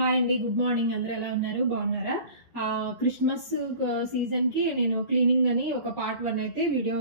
Hi అండి, good morning. అందరూ ఎలా ఉన్నారు? బాగున్నారా? క్రిస్మస్ సీజన్కి నేను క్లీనింగ్ అని ఒక పార్ట్ 1 అయితే వీడియో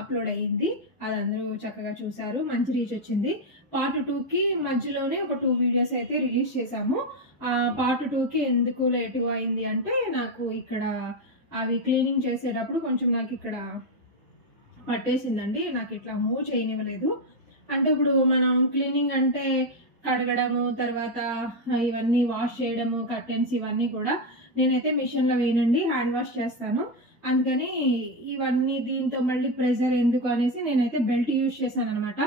అప్లోడ్ అయ్యింది. అది అందరూ చక్కగా చూసారు, మంచి రీచ్ వచ్చింది. పార్ట్ 2కి మధ్యలోనే ఒక 2 వీడియోస్ అయితే రిలీజ్ చేశాము. పార్ట్ 2కి ఎందుకు లేటు అయింది అంటే, నాకు ఇక్కడ అవి క్లీనింగ్ చేసేటప్పుడు కొంచెం నాకు ఇక్కడ పట్టేసిందండి. నాకు ఇట్లా మూవ్ చేయనివ్వలేదు. అంటే ఇప్పుడు మనం క్లీనింగ్ అంటే కడగడము, తర్వాత ఇవన్నీ వాష్ చేయడము, కర్టెన్స్ ఇవన్నీ కూడా నేనైతే మిషన్లో వేయనండి, హ్యాండ్ వాష్ చేస్తాను. అందుకని ఇవన్నీ దీంతో మళ్ళీ ప్రెజర్ ఎందుకు అనేసి నేనైతే బెల్ట్ యూజ్ చేశాను అనమాట.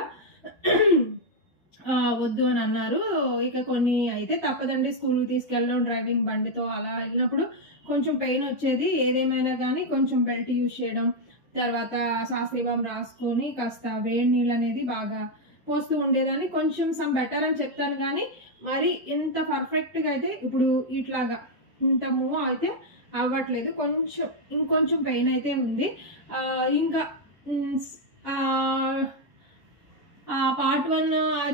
వద్దు అని అన్నారు. ఇక కొన్ని అయితే తప్పదండి, స్కూల్కి తీసుకెళ్ళడం, డ్రైవింగ్ బండితో అలా వెళ్ళినప్పుడు కొంచెం పెయిన్ వచ్చేది. ఏదేమైనా కానీ కొంచెం బెల్ట్ యూజ్ చేయడం, తర్వాత శాస్త్రీవం రాసుకొని కాస్త వేడి నీళ్ళు అనేది బాగా పోస్తూ ఉండేదాన్ని. కొంచెం సమ్ బెటర్ అని చెప్తాను, కానీ మరి ఇంత పర్ఫెక్ట్గా అయితే ఇప్పుడు ఇట్లాగా ఇంత మూవ్ అయితే అవ్వట్లేదు. ఇంకొంచెం పెయిన్ అయితే ఉంది. ఇంకా పార్ట్ 1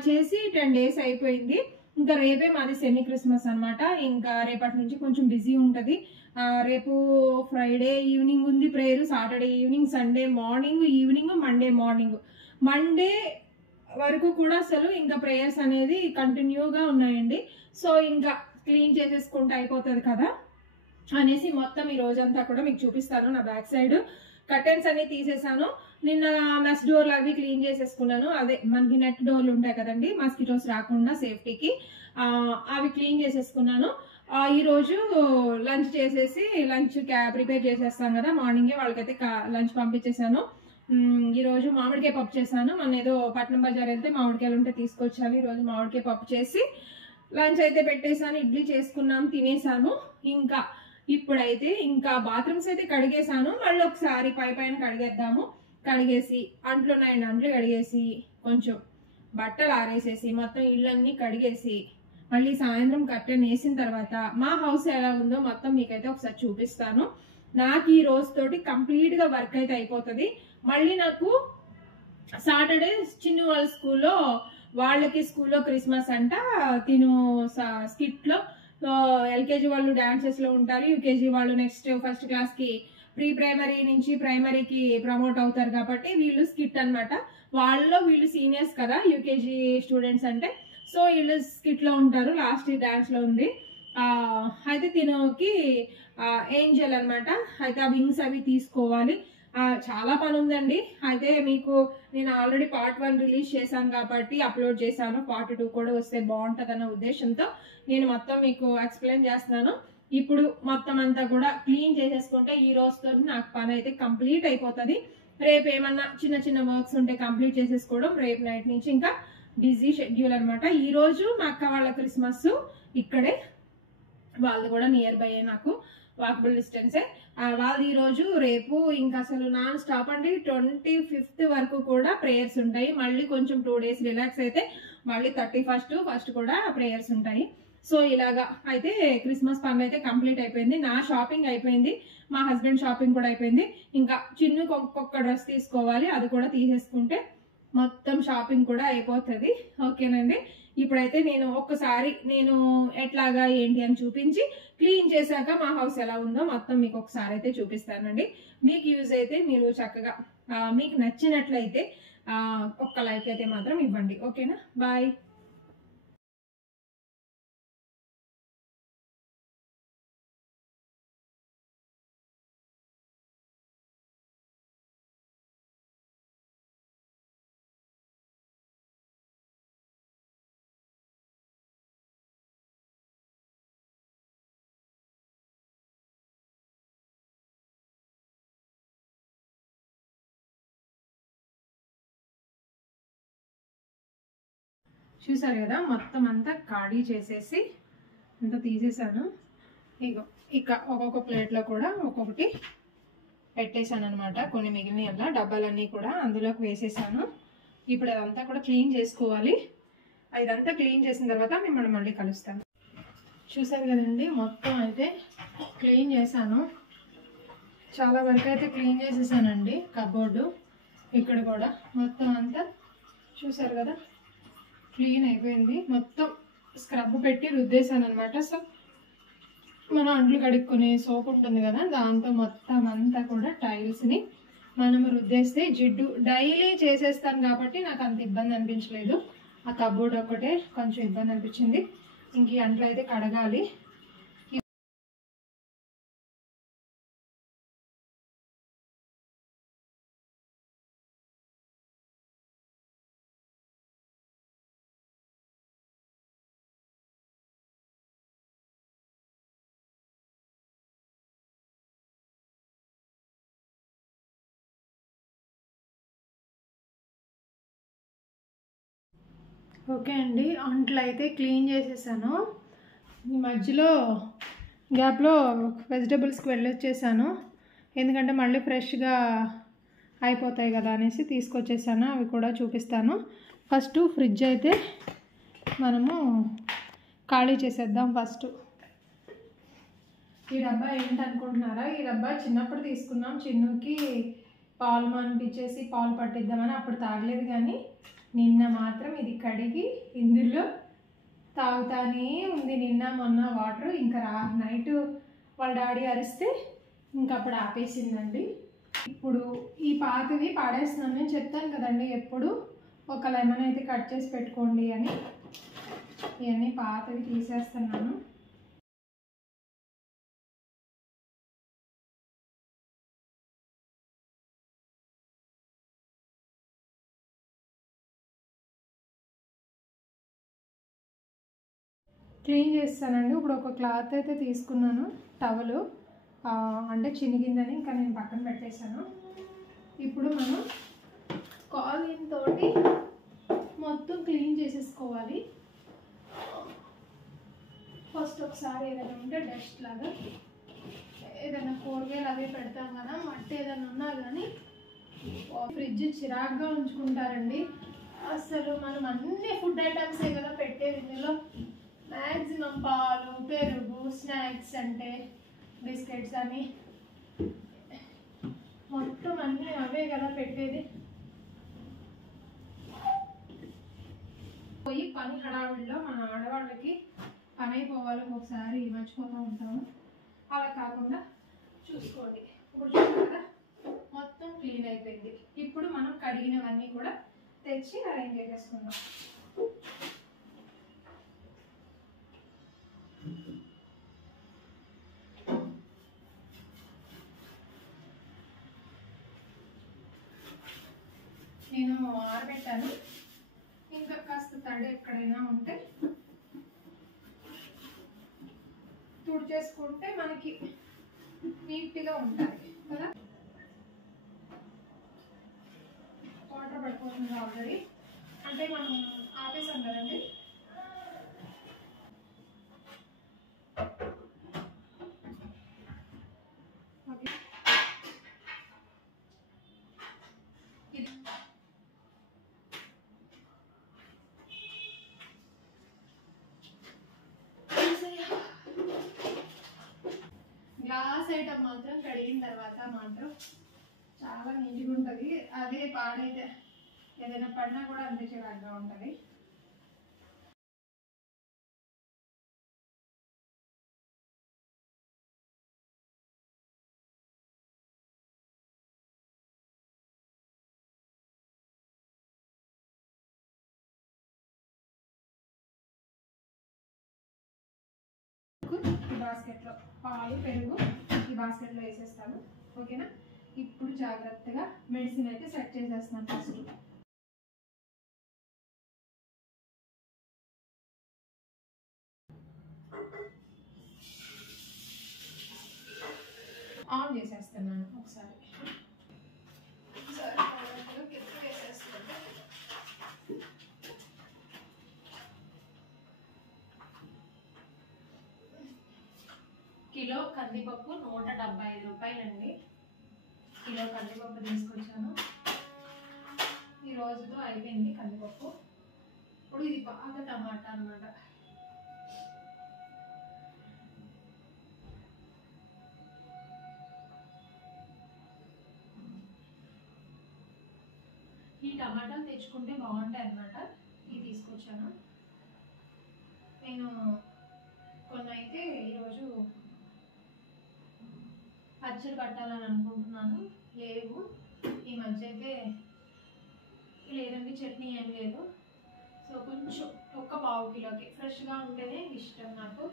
చేసి 10 days అయిపోయింది. ఇంకా రేపే మాది సెమీ క్రిస్మస్ అనమాట. ఇంకా రేపటి నుంచి కొంచెం బిజీ ఉంటుంది. రేపు ఫ్రైడే ఈవినింగ్ ఉంది prayer, Saturday evening, Sunday morning, evening, Monday morning. Monday వరకు కూడా అసలు ఇంకా ప్రేయర్స్ అనేది కంటిన్యూగా ఉన్నాయండి. సో ఇంకా క్లీన్ చేసేసుకుంటే అయిపోతుంది కదా అనేసి మొత్తం ఈ రోజంతా కూడా మీకు చూపిస్తాను. నా బ్యాక్ సైడ్ కర్టెన్స్ అన్ని తీసేసాను. నిన్న మెస్ డోర్లు అవి క్లీన్ చేసేసుకున్నాను. అదే మనకి నెట్ డోర్లు ఉంటాయి కదండి, మస్కిటోస్ రాకుండా సేఫ్టీకి, అవి క్లీన్ చేసేసుకున్నాను. ఈరోజు లంచ్ చేసేసి లంచ్ ప్రిపేర్ చేసేస్తాను కదా, మార్నింగే వాళ్ళకైతే లంచ్ పంపించేసాను. ఈరోజు మామిడికాయ పప్పు చేశాను. మన ఏదో పట్నం బజార్ వెళ్తే మామిడికాయలు ఉంటే తీసుకొచ్చాను. ఈరోజు మామిడికాయ పప్పు చేసి లంచ్ అయితే పెట్టేశాను. ఇడ్లీ చేసుకున్నాం, తినేసాను. ఇంకా ఇప్పుడైతే ఇంకా బాత్రూమ్స్ అయితే కడిగేసాను. మళ్ళీ ఒకసారి పైన కడిగేద్దాము. కడిగేసి అంట్లు ఉన్నాయండి, అంట్లు కడిగేసి కొంచెం బట్టలు ఆరేసేసి మొత్తం ఇళ్ళన్నీ కడిగేసి మళ్ళీ సాయంత్రం కర్టెన్ వేసిన తర్వాత మా హౌస్ ఎలా ఉందో మొత్తం మీకైతే ఒకసారి చూపిస్తాను. నాకు ఈ రోజుతోటి కంప్లీట్గా వర్క్ అయితే అయిపోతుంది. మళ్ళీ నాకు సాటర్డే చిన్ను వాళ్ళ స్కూల్లో క్రిస్మస్ అంట. తిను స్కిట్లో ఎల్కేజీ వాళ్ళు డాన్సెస్లో ఉంటారు, యూకేజీ వాళ్ళు నెక్స్ట్ ఫస్ట్ క్లాస్కి ప్రీ ప్రైమరీ నుంచి ప్రైమరీకి ప్రమోట్ అవుతారు కాబట్టి వీళ్ళు స్కిట్ అనమాట. వీళ్ళు సీనియర్స్ కదా, యూకేజీ స్టూడెంట్స్ అంటే. సో వీళ్ళు స్కిట్లో ఉంటారు. లాస్ట్ డాన్స్లో ఉంది. అయితే తినకి ఏంజల్ అనమాట. అయితే ఆ వింగ్స్ అవి తీసుకోవాలి. చాలా పని ఉందండి. అయితే మీకు నేను ఆల్రెడీ పార్ట్ 1 రిలీజ్ చేశాను కాబట్టి అప్లోడ్ చేశాను. పార్ట్ 2 కూడా వస్తే బాగుంటుంది అన్న ఉద్దేశంతో నేను మొత్తం మీకు ఎక్స్ప్లెయిన్ చేస్తున్నాను. ఇప్పుడు మొత్తం అంతా కూడా క్లీన్ చేసేసుకుంటే ఈ రోజుతో నాకు పని అయితే కంప్లీట్ అయిపోతుంది. రేపు ఏమన్నా చిన్న వర్క్స్ ఉంటే కంప్లీట్ చేసేసుకోవడం. రేపు నైట్ నుంచి ఇంకా బిజీ షెడ్యూల్ అనమాట. ఈ రోజు మా అక్క వాళ్ళ క్రిస్మస్ ఇక్కడే, వాళ్ళది కూడా నియర్ బై నాకు వాకబుల్ డిస్టెన్సే. వాళ్ళది ఈరోజు, రేపు ఇంకా అసలు నాన్ స్టాప్ అండి. 25th వరకు కూడా ప్రేయర్స్ ఉంటాయి. మళ్ళీ కొంచెం 2 days రిలాక్స్ అయితే మళ్ళీ 31st కూడా ప్రేయర్స్ ఉంటాయి. సో ఇలాగా అయితే క్రిస్మస్ పనులు అయితే కంప్లీట్ అయిపోయింది. నా షాపింగ్ అయిపోయింది, మా హస్బెండ్ షాపింగ్ కూడా అయిపోయింది. ఇంకా చిన్ను ఒక్కొక్క డ్రెస్ తీసుకోవాలి, అది కూడా తీసేసుకుంటే మొత్తం షాపింగ్ కూడా అయిపోతుంది. ఓకేనండి. ఇప్పుడైతే నేను ఒక్కసారి ఎట్లాగా ఏంటి అని చూపించి క్లీన్ చేశాక మా హౌస్ ఎలా ఉందో మొత్తం మీకు ఒకసారి అయితే చూపిస్తానండి. మీకు యూజ్ అయితే మీరు చక్కగా మీకు నచ్చినట్లయితే ఒక్క లైక్ అయితే మాత్రం ఇవ్వండి. ఓకేనా? బాయ్. చూసారు కదా, మొత్తం అంతా ఖాళీ చేసేసి అంతా తీసేసాను. ఇక ఒక్కొక్క ప్లేట్లో కూడా ఒక్కొక్కటి పెట్టేశాను అనమాట. కొన్ని మిగిలిన డబ్బాలన్నీ కూడా అందులోకి వేసేసాను. ఇప్పుడు అదంతా కూడా క్లీన్ చేసుకోవాలి. ఇదంతా క్లీన్ చేసిన తర్వాత మిమ్మల్ని మళ్ళీ కలుస్తాను. చూసారు కదండి, మొత్తం అయితే క్లీన్ చేశాను. చాలా వరకు అయితే క్లీన్ చేసేసానండి. కబోర్డు ఇక్కడ కూడా మొత్తం అంతా చూసారు కదా, క్లీన్ అయిపోయింది. మొత్తం స్క్రబ్ పెట్టి రుద్దేశాను అనమాట. సో మనం అంట్లు కడుక్కునే సోప్ ఉంటుంది కదా, దాంతో మొత్తం అంతా కూడా టైల్స్ని మనం రుద్దేస్తే జిడ్డు డైలీ చేసేస్తాను కాబట్టి నాకు అంత ఇబ్బంది అనిపించలేదు. ఆ కబోర్డ్ ఒక్కటే కొంచెం ఇబ్బంది అనిపించింది. ఇంక ఈ అంట్లు అయితే కడగాలి. ఓకే అండి, అంట్లు అయితే క్లీన్ చేసేసాను. ఈ మధ్యలో గ్యాప్లో వెజిటబుల్స్కి వెళ్ళొచ్చేసాను, ఎందుకంటే మళ్ళీ ఫ్రెష్గా అయిపోతాయి కదా అనేసి తీసుకొచ్చేసాను. అవి కూడా చూపిస్తాను. ఫస్ట్ ఫ్రిడ్జ్ అయితే మనము ఖాళీ చేసేద్దాం. ఫస్ట్ ఈ డబ్బా ఏంటనుకుంటున్నారా? ఈ డబ్బా చిన్నప్పుడు తీసుకున్నాం, చిన్నుకి పాలు మానిపించేసి పాలు పట్టిద్దామని. అప్పుడు తాగలేదు, కానీ నిన్న మాత్రం ఇది కడిగి ఇందులో తాగుతానే ఉంది. నిన్న మొన్న వాటర్ ఇంకా నైట్ వాళ్ళ డాడీ అరిస్తే ఇంకప్పుడు ఆపేసిందండి. ఇప్పుడు ఈ పాతవి పాడేస్తున్నాను. నేను చెప్తాను కదండి ఎప్పుడు ఒక లెమన్ అయితే కట్ చేసి పెట్టుకోండి అని. ఇవన్నీ పాతవి తీసేస్తున్నాను. క్లీన్ చేస్తానండి. ఇప్పుడు ఒక క్లాత్ అయితే తీసుకున్నాను, టవలు, అంటే చినిగిందని ఇంకా నేను పక్కన పెట్టేశాను. ఇప్పుడు మనం కాలిన్ తోటి మొత్తం క్లీన్ చేసేసుకోవాలి. ఫస్ట్ ఒకసారి ఏదైనా ఉంటే డస్ట్ లాగా ఏదైనా కూరగాయలు అవి పెడతాం కదా, మట్టి ఏదైనా ఉన్నా కానీ ఫ్రిడ్జ్ చిరాగ్గా ఉంచుకుంటారండి. అసలు మనం అన్ని ఫుడ్ ఐటమ్సే కదా పెట్టేది ఇందులో. మ్యాక్సిమం పాలు, పెరుగు, స్నాక్స్ అంటే బిస్కెట్స్ అని మొత్తం అన్నీ అవే కదా పెట్టేది. పోయి పని హడావిడిలో మన ఆడవాళ్ళకి పని అయిపోవాలి, ఒకసారి మర్చిపోతూ ఉంటాము. అలా కాకుండా చూసుకోండి. ఇప్పుడు చూసారు కదా మొత్తం క్లీన్ అయిపోయింది. ఇప్పుడు మనం కడిగినవన్నీ కూడా తెచ్చి అరేంజ్ చేసేసుకుందాం. నేను ఆరబెట్టాను, ఇంకా కాస్త తడి ఎక్కడైనా ఉంటే తుడిచేసుకుంటే మనకి నీట్గా ఉంటుంది కదా. వాటర్ పడిపోతుంది ఆల్రెడీ, అంటే మనం ఆపేసాం కదండి. గ్లాస్ ఐటమ్ మాత్రం కడిగిన తర్వాత మాత్రం చాలా నీట్గా ఉంటుంది. అదే పాడైతే ఏదైనా పడినా కూడా అంతే చిరాగ్గా ఉంటుంది. ఈ బాస్కెట్లో పాలు, పెరుగు ఈ బాస్కెట్లో వేసేస్తాను. ఓకేనా? ఇప్పుడు జాగ్రత్తగా మెడిసిన్ అయితే సెట్ చేసేస్తున్నాను. ఫస్ట్ ఆన్ చేసేస్తున్నాను. ఒకసారి కిలో కందిపప్పు 175 రూపాయలండి. కిలో కందిపప్పు తీసుకొచ్చాను. ఈ రోజుతో అయిపోయింది కందిపప్పు. ఇప్పుడు ఇది బాగా టమాటా అన్నమాట. ఈ టమాటాలు తెచ్చుకుంటే బాగుంటాయి అన్నమాట. ఇవి తీసుకొచ్చాను. పచ్చడి పట్టాలని అనుకుంటున్నాను. లేవు ఈ మధ్య అయితే, లేదండి చట్నీ ఏం లేదు. సో కొంచెం ఒక పావు కిలోకి ఫ్రెష్గా ఉంటేనే ఇష్టం నాకు,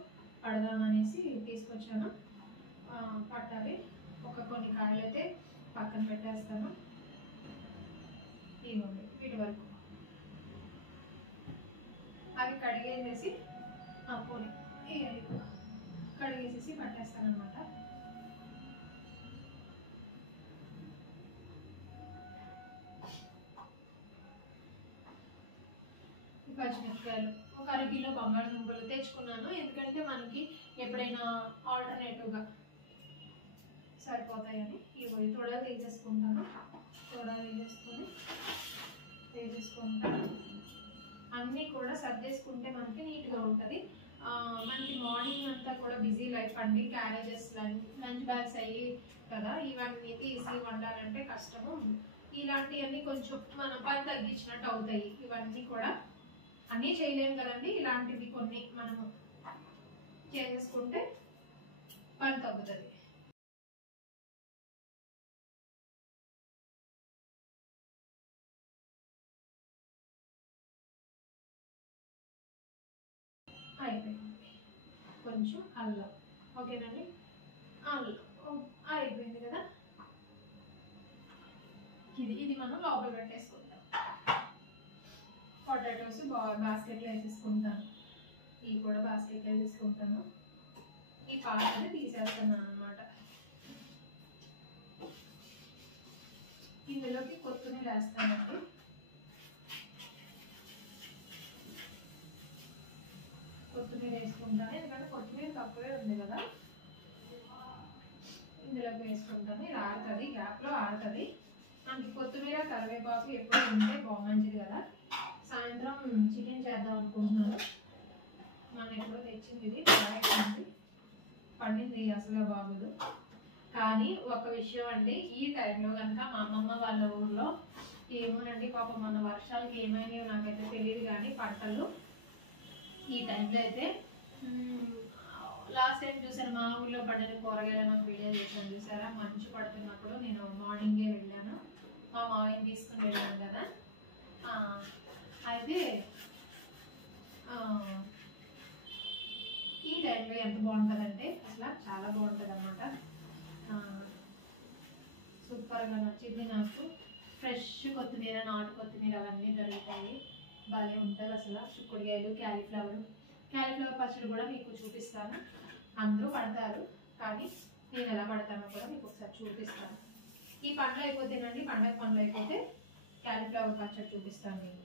పడదామనేసి తీసుకొచ్చాను. పట్టాలి. కొన్ని కాయలు అయితే పక్కన పెట్టేస్తాను. ఇవ్వండి వీటి వరకు అవి కడిగేసేసి పోనీ కడిగేసేసి పట్టేస్తాను అనమాట. పచ్చిమిరపకాయలు ఒక 1 కిలో బంగాళదుంపలు తెచ్చుకున్నాను, ఎందుకంటే మనకి ఎప్పుడైనా ఆల్టర్నేటివ్గా సరిపోతాయని. ఇవి తొడలు తీసేసుకుంటాను. వేసేసుకుంటాను. అన్నీ కూడా సర్దేసుకుంటే మనకి నీట్గా ఉంటుంది. మనకి మార్నింగ్ అంతా కూడా బిజీ లైఫ్ అండి, క్యారేజెస్ లంచ్ బ్యాగ్స్ అయ్యి కదా, ఇవన్నీ తీసి వండాలంటే కష్టము. ఇలాంటివన్నీ కొంచెం మనం పని తగ్గించినట్టు అవుతాయి. ఇవన్నీ కూడా అన్నీ చేయలేము కదండి, ఇలాంటివి కొన్ని మనము చేసేసుకుంటే పని తగ్గుతుంది. అయిపోయింది. కొంచెం అల్లం, ఓకేనండి, అల్లం అయిపోయింది కదా. ఇది మనం లోపల పెట్టేసుకుంటాం. పొటాటోస్ బాస్కెట్లో వేసేసుకుంటాను. ఇవి కూడా బాస్కెట్లో వేసేసుకుంటాను. ఈ పాటని తీసేస్తున్నాను అనమాట. ఇందులోకి కొత్తిమీర వేస్తానండి. కొత్తిమీర వేసుకుంటాను, ఎందుకంటే కొత్తిమీర తక్కువే ఉంది కదా. ఇందులోకి వేసుకుంటాను. ఇది ఆడుతుంది, గ్యాప్లో ఆడుతుంది. మనకి కొత్తిమీర కరివేపాకు ఎప్పుడు ఉంటే మంచిది కదా. సాయంత్రం చికెన్ చేద్దాం అనుకుంటున్నాను. మనం ఎప్పుడో తెచ్చింది, ఇది పండింది అసలు బాగోదు. కానీ ఒక విషయం అండి, ఈ టైంలో కనుక మా అమ్మమ్మ వాళ్ళ ఊర్లో ఏమోనండి పాపం మన వర్షాలకి ఏమైనాయో నాకైతే తెలియదు, కానీ పంటలు ఈ టైంలో అయితే లాస్ట్ టైం చూసాను మా ఊళ్ళో పండిన కూరగాయలు నాకు వీడియో చేశాను చూసారా. మంచు పడుతున్నప్పుడు నేను మార్నింగే వెళ్ళాను, మా మామయ్యని తీసుకుని వెళ్ళాను కదా. అయితే ఈ టైంలో ఎంత బాగుంటుందంటే అసలు చాలా బాగుంటుంది అన్నమాట. సూపర్గా నచ్చింది నాకు. ఫ్రెష్ కొత్తిమీర, నాటు కొత్తిమీర అవన్నీ దొరుకుతాయి, బాగా ఉంటుంది అసలు. చిక్కుడుకాయలు, క్యాలీఫ్లవర్ పచ్చడి కూడా మీకు చూపిస్తాను. అందరూ పడతారు, కానీ నేను ఎలా పడతానో కూడా మీకు ఒకసారి చూపిస్తాను. ఈ పండ్లు అయిపోతేనండి, పండగ పండ్లు అయిపోతే క్యాలీఫ్లవర్ పచ్చడి చూపిస్తాను మీకు.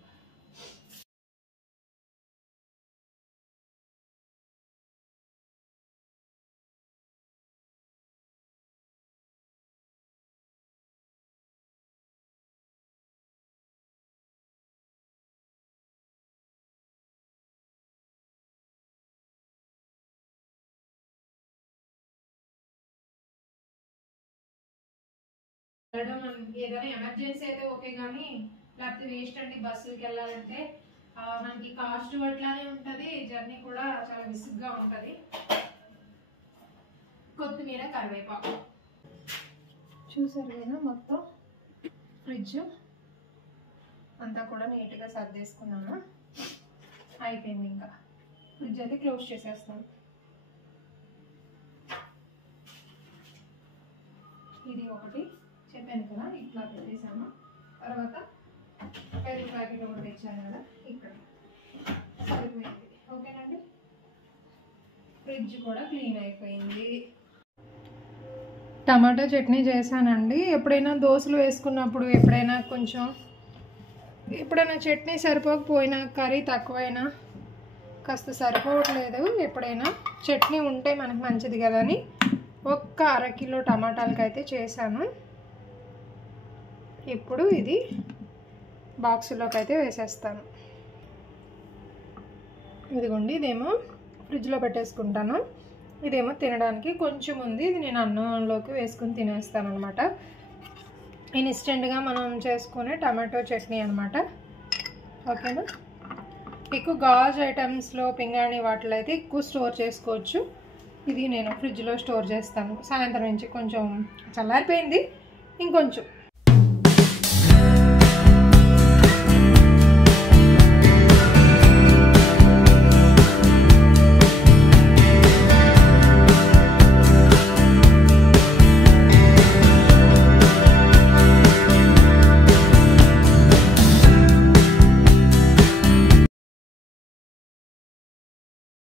ఏదైనా ఎమర్జెన్సీ అయితే ఓకే, కానీ లేకపోతే వేస్ట్ అండి. బస్సులకి వెళ్ళాలంటే మనకి కాస్ట్ అట్లానే ఉంటుంది, జర్నీ కూడా చాలా విసుగ్గా ఉంటుంది. కొత్తిమీర, కరివేపాకు చూసారు కదా. మొత్తం ఫ్రిడ్జ్ అంతా కూడా నీట్గా సర్దేసుకున్నాను. అయిపోయింది, ఇంకా ఫ్రిడ్జ్ అయితే క్లోజ్ చేసేస్తాను. ఇది ఒకటి చెప్పాను కదా, ఇట్లా పెట్టేసాను. తర్వాత పెరుగు ప్యాకెట్ ఒకటి తెచ్చాను కదా, ఇక్కడ సరిపోయింది. ఓకేనండి, ఫ్రిడ్జ్ కూడా క్లీన్ అయిపోయింది. టమాటా చట్నీ చేశానండి. ఎప్పుడైనా దోశలు వేసుకున్నప్పుడు, ఎప్పుడైనా చట్నీ సరిపోకపోయినా, కర్రీ తక్కువైనా, కాస్త సరిపోవట్లేదు, ఎప్పుడైనా చట్నీ ఉంటే మనకు మంచిది కదా అని ఒక్క 1/2 కిలో టమాటాలకైతే చేశాను. ఇప్పుడు ఇది బాక్సులోకి అయితే వేసేస్తాను. ఇదిగోండి, ఇదేమో ఫ్రిడ్జ్లో పెట్టేసుకుంటాను. ఇదేమో తినడానికి కొంచెం ఉంది, ఇది నేను అన్నంలోకి వేసుకుని తినేస్తాను అనమాట. ఇన్స్టెంట్గా మనం చేసుకునే టమాటో చట్నీ అనమాట. ఓకేనా. ఎక్కువ గాజు ఐటమ్స్లో, పింగాణి వాటిలో అయితే ఎక్కువ స్టోర్ చేసుకోవచ్చు. ఇది నేను ఫ్రిడ్జ్లో స్టోర్ చేస్తాను. సాయంత్రం నుంచి కొంచెం చల్లారిపోయింది, ఇంకొంచెం